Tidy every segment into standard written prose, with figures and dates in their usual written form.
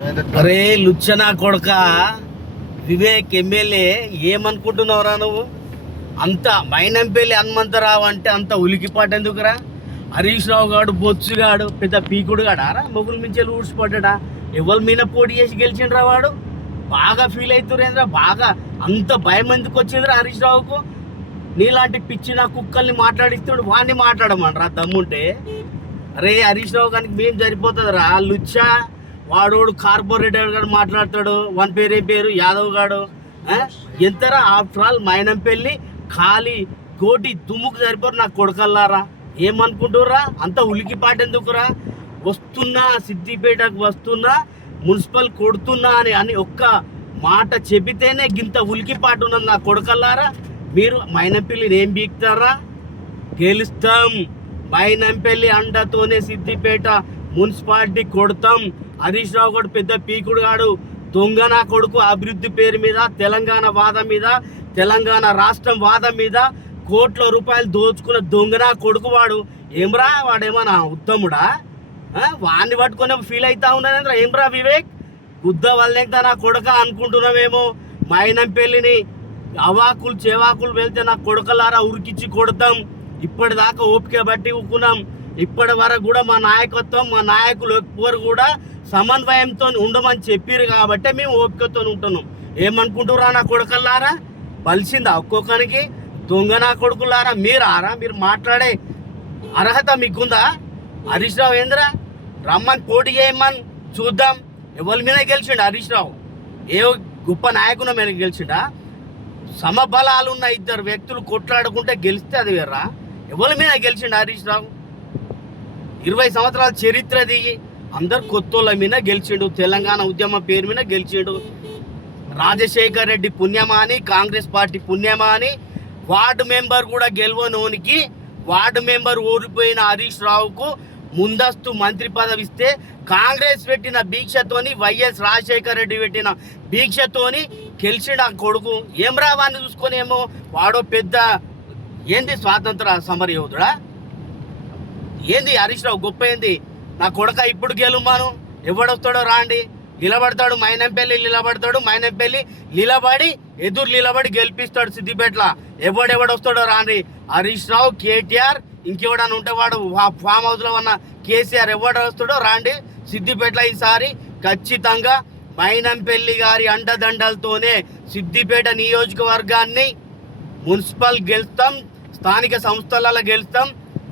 అరే లుచ్చనా కొడక వివేక్ ఎమ్మెల్యే ఏమనుకుంటున్నావురా నువ్వు? అంత మైనంపల్లి హనుమంతరావు అంటే అంత ఉలికిపాటు ఎందుకురా? హరీష్ రావు గాడు బొచ్చుగాడు పెద్ద పీకుడు గాడారా? మొగులు మించెలు ఊడ్చిపడ్డా? ఎవరి మీద పోటీ చేసి గెలిచిండ్రా వాడు? బాగా ఫీల్ అవుతురేంద్రా? బాగా అంత భయం ఎందుకు వచ్చిందిరా హరీష్ రావుకు? నీలాంటి పిచ్చిన కుక్కల్ని మాట్లాడిస్తాడు, వాడిని మాట్లాడమనరా దమ్ముంటే. అరే హరీష్ రావు గారికి మేం సరిపోతుందిరా లుచ్చా. వాడోడు కార్పొరేటర్ గారు మాట్లాడతాడు, వాని పేరు ఏం పేరు యాదవ్ గాడు. ఎంతరా ఆఫ్టర్ ఆల్ మైనంపల్లి ఖాళీ కోటి తుమ్ముకు సరిపోరు నా కొడకల్లారా. ఏమనుకుంటుర్రా? అంత ఉలికిపాటు ఎందుకురా? వస్తున్నా సిద్దిపేటకు వస్తున్నా, మున్సిపల్ కొడుతున్నా అని ఒక్క మాట చెబితేనే గింత ఉలికిపాటు ఉన్నది నా కొడకల్లారా. మీరు మైనంపల్లిని ఏం బీక్తారా? గెలుస్తాం. మైనంపల్లి అండతోనే సిద్దిపేట మున్సిపాలిటీ కొడతాం. హరీష్ రావు గారు పెద్ద పీకుడు గాడు, దొంగ నా కొడుకు. అభివృద్ధి పేరు మీద, తెలంగాణ వాదం మీద, తెలంగాణ రాష్ట్రం వాదం మీద కోట్ల రూపాయలు దోచుకున్న దొంగ నా కొడుకు వాడు. ఏమ్రా వాడేమన్నా ఉత్తముడా? వాడిని పట్టుకునే ఫీల్ అవుతా ఉన్నానేంద్రా. ఏమ్రా వివేక్, గుద్ద వల్లేంతా నా కొడుక అనుకుంటున్నామేమో. మైనంపల్లిని అవాకులు చేవాకులు వెళ్తే నా కొడుకలారా ఉరికిచ్చి కొడతాం. ఇప్పటిదాకా ఓపిక బట్టి ఊకున్నాం. ఇప్పటి వరకు కూడా మా నాయకత్వం, మా నాయకులు ఎక్కువ కూడా సమన్వయంతో ఉండమని చెప్పారు కాబట్టి మేము ఓపికతో ఉంటున్నాం. ఏమనుకుంటురా నా కొడుకల్లారా? పలిసిందా ఒక్కొక్కరికి? దొంగ నా కొడుకులారా మీరారా? మీరు మాట్లాడే అర్హత మీకుందా? హరీష్ రావు ఏంద్రా రమ్మని పోటీ చేయమని చూద్దాం. ఎవరి మీద గెలిచిండు హరీష్ రావు? ఏ గొప్ప నాయకుల మీద గెలిచిండా? సమబలాలు ఉన్న ఇద్దరు వ్యక్తులు కొట్లాడుకుంటే గెలిస్తే అది వేర్రా. ఎవరి మీద గెలిచిండు హరీష్ రావు? 20 సంవత్సరాల చరిత్ర దిగి అందరు కొత్తోళ్ళ మీద గెలిచిండు. తెలంగాణ ఉద్యమ పేరు మీద గెలిచిండు. రాజశేఖర్ రెడ్డి పుణ్యమా అని, కాంగ్రెస్ పార్టీ పుణ్యమా అని వార్డు మెంబర్ కూడా గెలవనోనికి, వార్డు మెంబర్ ఓడిపోయిన హరీష్ రావుకు ముందస్తు మంత్రి పదవి ఇస్తే కాంగ్రెస్ పెట్టిన దీక్షతోని, వైఎస్ రాజశేఖర్ రెడ్డి పెట్టిన దీక్షతోని గెలిచిండు ఆ కొడుకు. ఏం రావాన్ని చూసుకొని ఏమో వాడో పెద్ద ఏంది స్వాతంత్ర సమర యోధుడా? ఏంది హరీష్ రావు గొప్ప ఏంది? నా కొడక ఇప్పుడు గెలుమాను. ఎవడొస్తాడో రాండి, నిలబడతాడు మైనంపల్లి, నిలబడతాడు మైనంపల్లి, నిలబడి ఎదురు నిలబడి గెలిపిస్తాడు సిద్దిపేటలో. ఎవడెవడొస్తాడో రాండి. హరీష్ రావు, కేటీఆర్, ఇంకెవడని ఉంటే వాడు ఫామ్ హౌస్లో ఉన్న కేసీఆర్, ఎవడు వస్తాడో రాండి. సిద్దిపేటలో ఈసారి ఖచ్చితంగా మైనంపల్లి గారి అండదండలతోనే సిద్దిపేట నియోజకవర్గాన్ని మున్సిపల్ గెలుస్తాం, స్థానిక సంస్థలలో గెలుస్తాం,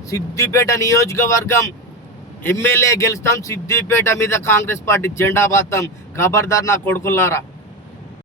సిద్దిపేట నియోజకవర్గం ఎమ్మెల్యే గెలుస్తాం, సిద్దిపేట మీద కాంగ్రెస్ పార్టీ జెండా బాస్తాం. ఖబర్దార్ నా కొడుకులారా.